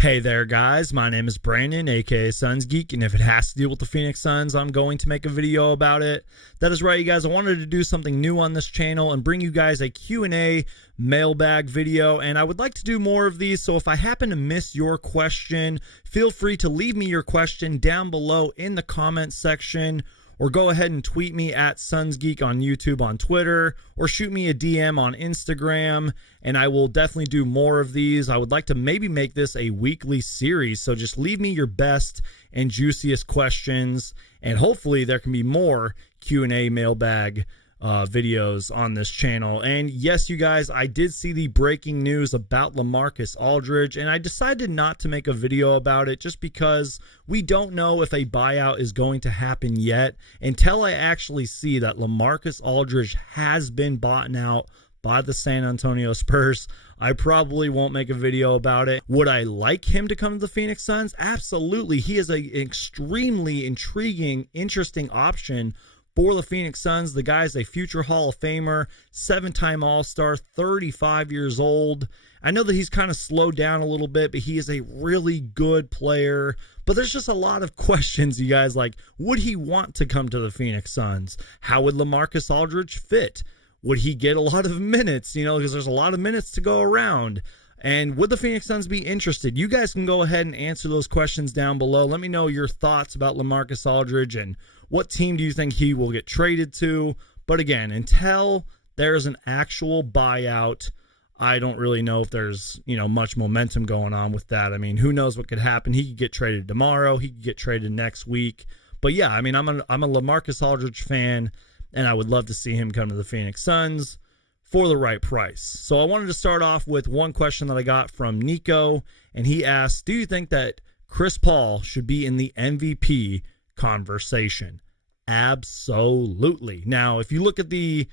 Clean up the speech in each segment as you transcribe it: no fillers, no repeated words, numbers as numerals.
Hey there, guys. My name is Brandon, aka Suns Geek, and if it has to deal with the Phoenix Suns, I'm going to make a video about it. That is right, you guys. I wanted to do something new on this channel and bring you guys a Q&A mailbag video, and I would like to do more of these, so if I happen to miss your question, feel free to leave me your question down below in the comment section, or go ahead and tweet me at SunsGeek on YouTube, on Twitter, or shoot me a DM on Instagram, and I will definitely do more of these. I would like to maybe make this a weekly series, so just leave me your best and juiciest questions, and hopefully there can be more Q&A mailbag videos on this channel. And yes, you guys, I did see the breaking news about LaMarcus Aldridge, and I decided not to make a video about it just because we don't know if a buyout is going to happen yet until I actually see that LaMarcus Aldridge has been bought out by the San Antonio Spurs. I probably won't make a video about it. Would I like him to come to the Phoenix Suns? Absolutely. He is an extremely intriguing, interesting option for the Phoenix Suns. The guy's a future Hall of Famer, 7-time All-Star, 35 years old. I know that he's kind of slowed down a little bit, but he is a really good player. But there's just a lot of questions, you guys, like, would he want to come to the Phoenix Suns? How would LaMarcus Aldridge fit? Would he get a lot of minutes, because there's a lot of minutes to go around? And would the Phoenix Suns be interested? You guys can go ahead and answer those questions down below. Let me know your thoughts about LaMarcus Aldridge and what team do you think he will get traded to. But again, until there's an actual buyout, I don't really know if there's, much momentum going on with that. I mean, who knows what could happen? He could get traded tomorrow. He could get traded next week. But yeah, I mean, I'm a LaMarcus Aldridge fan, and I would love to see him come to the Phoenix Suns for the right price. So I wanted to start off with one question that I got from Nico, and he asked, do you think that Chris Paul should be in the MVP conversation? Absolutely. Now, if you look at the,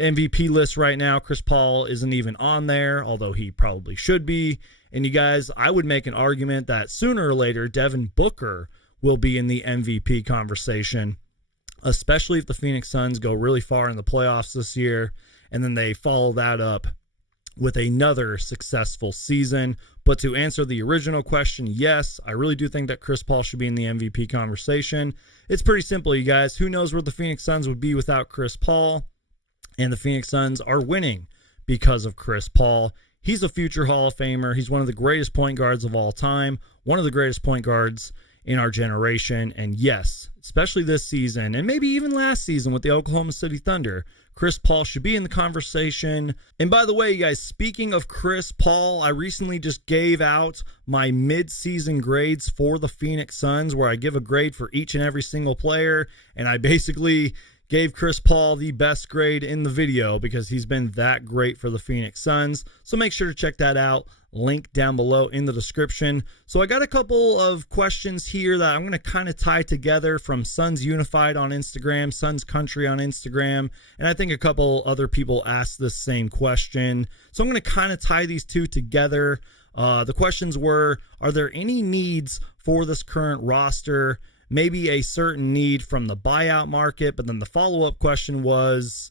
MVP list right now, Chris Paul isn't even on there, although he probably should be. And you guys, I would make an argument that sooner or later, Devin Booker will be in the MVP conversation, especially if the Phoenix Suns go really far in the playoffs this year, and then they follow that up with another successful season. But to answer the original question, yes, I really do think that Chris Paul should be in the MVP conversation. It's pretty simple, you guys. Who knows where the Phoenix Suns would be without Chris Paul? And the Phoenix Suns are winning because of Chris Paul. He's a future Hall of Famer. He's one of the greatest point guards of all time, one of the greatest point guards in our generation. And yes, especially this season, and maybe even last season with the Oklahoma City Thunder, Chris Paul should be in the conversation. And by the way, you guys, speaking of Chris Paul, I recently just gave out my mid-season grades for the Phoenix Suns, where I give a grade for each and every single player, and I basically gave Chris Paul the best grade in the video because he's been that great for the Phoenix Suns. So make sure to check that out. Link down below in the description. So I got a couple of questions here that I'm going to kind of tie together from Suns Unified on Instagram, Suns Country on Instagram, and I think a couple other people asked this same question. So I'm going to kind of tie these two together. The questions were, are there any needs for this current roster? Maybe a certain need from the buyout market, but then the follow-up question was,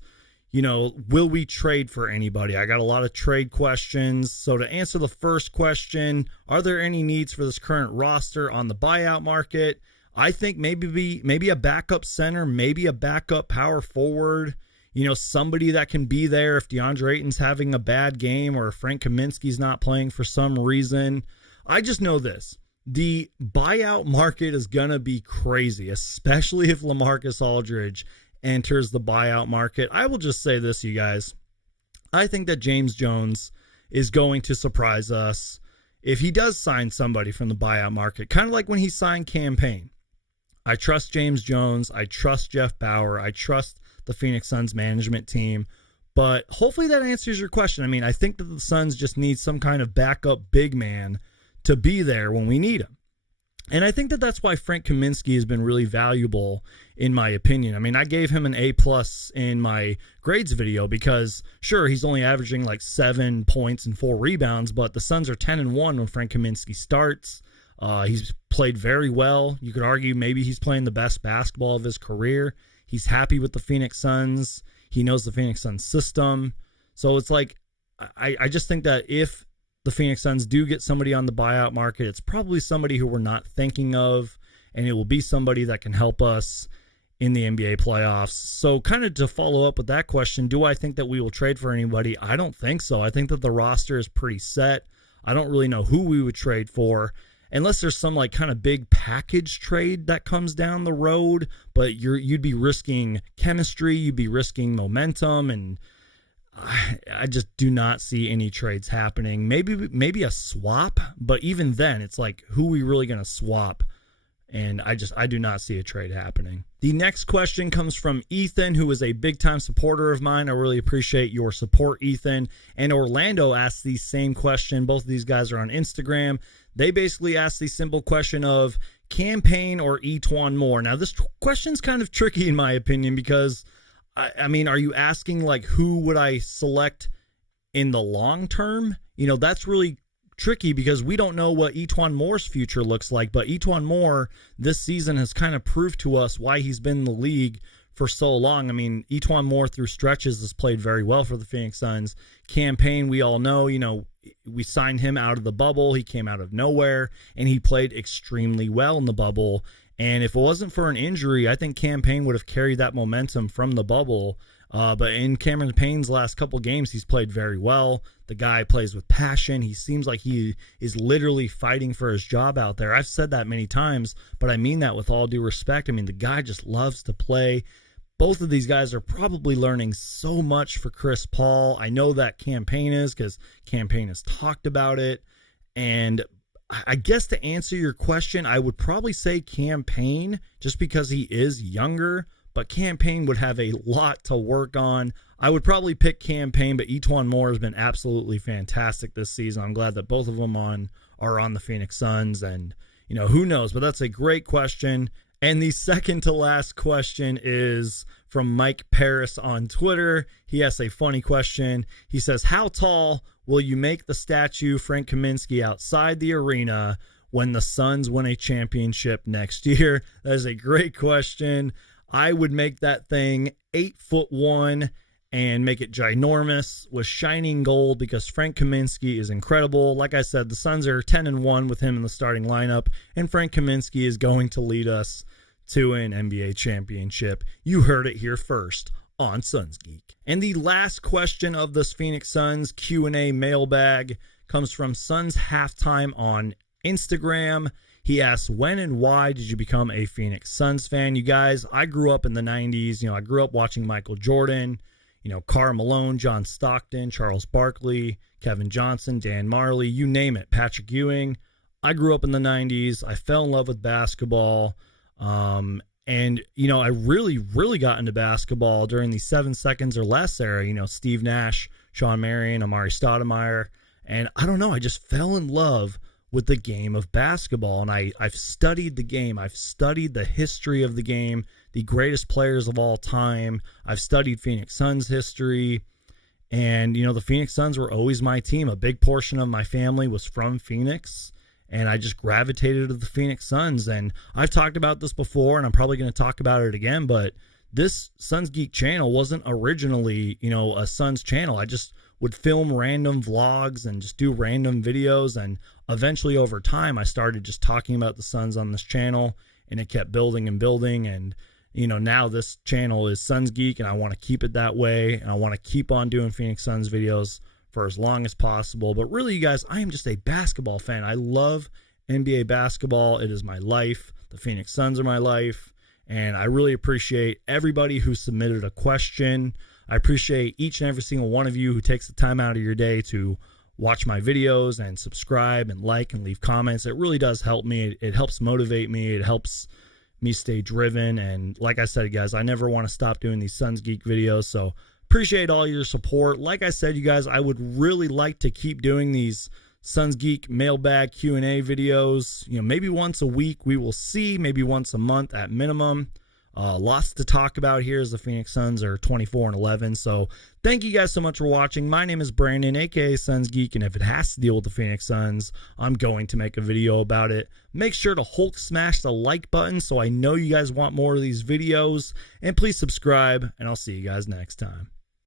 will we trade for anybody? I got a lot of trade questions. So to answer the first question, are there any needs for this current roster on the buyout market? I think maybe a backup center, maybe a backup power forward, somebody that can be there if DeAndre Ayton's having a bad game or if Frank Kaminsky's not playing for some reason. I just know this. The buyout market is going to be crazy, especially if LaMarcus Aldridge enters the buyout market. I will just say this, you guys. I think that James Jones is going to surprise us if he does sign somebody from the buyout market, kind of like when he signed Cam Payne. I trust James Jones. I trust Jeff Bauer. I trust the Phoenix Suns management team. But hopefully that answers your question. I mean, I think that the Suns just need some kind of backup big man to be there when we need him. And I think that that's why Frank Kaminsky has been really valuable, in my opinion. I mean, I gave him an A+ in my grades video because, sure, he's only averaging like 7 points and 4 rebounds, but the Suns are 10-1 when Frank Kaminsky starts. He's played very well. You could argue maybe he's playing the best basketball of his career. He's happy with the Phoenix Suns. He knows the Phoenix Suns system. So it's like, I just think that if the Phoenix Suns do get somebody on the buyout market, it's probably somebody who we're not thinking of, and it will be somebody that can help us in the NBA playoffs. So kind of to follow up with that question, do I think that we will trade for anybody? I don't think so. I think that the roster is pretty set. I don't really know who we would trade for, unless there's some like kind of big package trade that comes down the road, but you'd be risking chemistry, you'd be risking momentum, and I just do not see any trades happening. Maybe a swap, but even then it's like, who are we really going to swap? And I do not see a trade happening. The next question comes from Ethan, who is a big-time supporter of mine. I really appreciate your support, Ethan. And Orlando asked the same question. Both of these guys are on Instagram. They basically asked the simple question of Cam Payne or E'Twaun Moore. Now, this question's kind of tricky in my opinion, because I mean, are you asking like who would I select in the long term? You know, that's really tricky because we don't know what E'Twaun Moore's future looks like, but E'Twaun Moore this season has kind of proved to us why he's been in the league for so long. I mean, E'Twaun Moore through stretches has played very well for the Phoenix Suns. Cam Payne, we all know, you know, we signed him out of the bubble. He came out of nowhere, and he played extremely well in the bubble. And if it wasn't for an injury, I think Cam Payne would have carried that momentum from the bubble. But in Cameron Payne's last couple games, he's played very well. The guy plays with passion. He seems like he is literally fighting for his job out there. I've said that many times, but I mean that with all due respect. I mean, the guy just loves to play. Both of these guys are probably learning so much for Chris Paul. I know that Cam Payne is, because Cam Payne has talked about it. And I guess to answer your question, I would probably say Cam Payne, just because he is younger, but Cam Payne would have a lot to work on. I would probably pick Cam Payne, but E'Twaun Moore has been absolutely fantastic this season. I'm glad that both of them are on the Phoenix Suns, and you know, who knows, but that's a great question. And the second to last question is from Mike Paris on Twitter. He asks a funny question. He says, how tall will you make the statue Frank Kaminsky outside the arena when the Suns win a championship next year? That is a great question. I would make that thing 8'1" and make it ginormous with shining gold, because Frank Kaminsky is incredible. Like I said, the Suns are 10-1 with him in the starting lineup, and Frank Kaminsky is going to lead us to an NBA championship. You heard it here first on Suns Geek. And the last question of this Phoenix Suns Q&A mailbag comes from Suns Halftime on Instagram. He asks, when and why did you become a Phoenix Suns fan? You guys, I grew up in the 90s. You know, I grew up watching Michael Jordan, you know, Karl Malone, John Stockton, Charles Barkley, Kevin Johnson, Dan Marley, you name it, Patrick Ewing. I grew up in the 90s. I fell in love with basketball. And, you know, I really got into basketball during the 7 seconds or less era. You know, Steve Nash, Shawn Marion, Amari Stoudemire. And I don't know, I just fell in love with the game of basketball. And I've studied the game. I've studied the history of the game, the greatest players of all time. I've studied Phoenix Suns history. And, you know, the Phoenix Suns were always my team. A big portion of my family was from Phoenix, and I just gravitated to the Phoenix Suns. And I've talked about this before, and I'm probably going to talk about it again, but this Suns Geek channel wasn't originally, you know, a Suns channel. I just would film random vlogs and just do random videos. And eventually over time, I started just talking about the Suns on this channel, and it kept building and building. And, you know, now this channel is Suns Geek, and I want to keep it that way. And I want to keep on doing Phoenix Suns videos for as long as possible. But really, you guys, I am just a basketball fan. I love NBA basketball. It is my life. The Phoenix Suns are my life. And I really appreciate everybody who submitted a question. I appreciate each and every single one of you who takes the time out of your day to watch my videos and subscribe and like and leave comments. It really does help me. It helps motivate me. It helps me stay driven. And like I said, guys, I never want to stop doing these Suns Geek videos. So appreciate all your support. Like I said, you guys, I would really like to keep doing these Suns Geek mailbag Q&A videos. You know, maybe once a week, we will see. Maybe once a month at minimum. Lots to talk about here as the Phoenix Suns are 24-11. So thank you guys so much for watching. My name is Brandon, aka Suns Geek, and if it has to deal with the Phoenix Suns, I'm going to make a video about it. Make sure to Hulk smash the like button so I know you guys want more of these videos, and please subscribe, and I'll see you guys next time.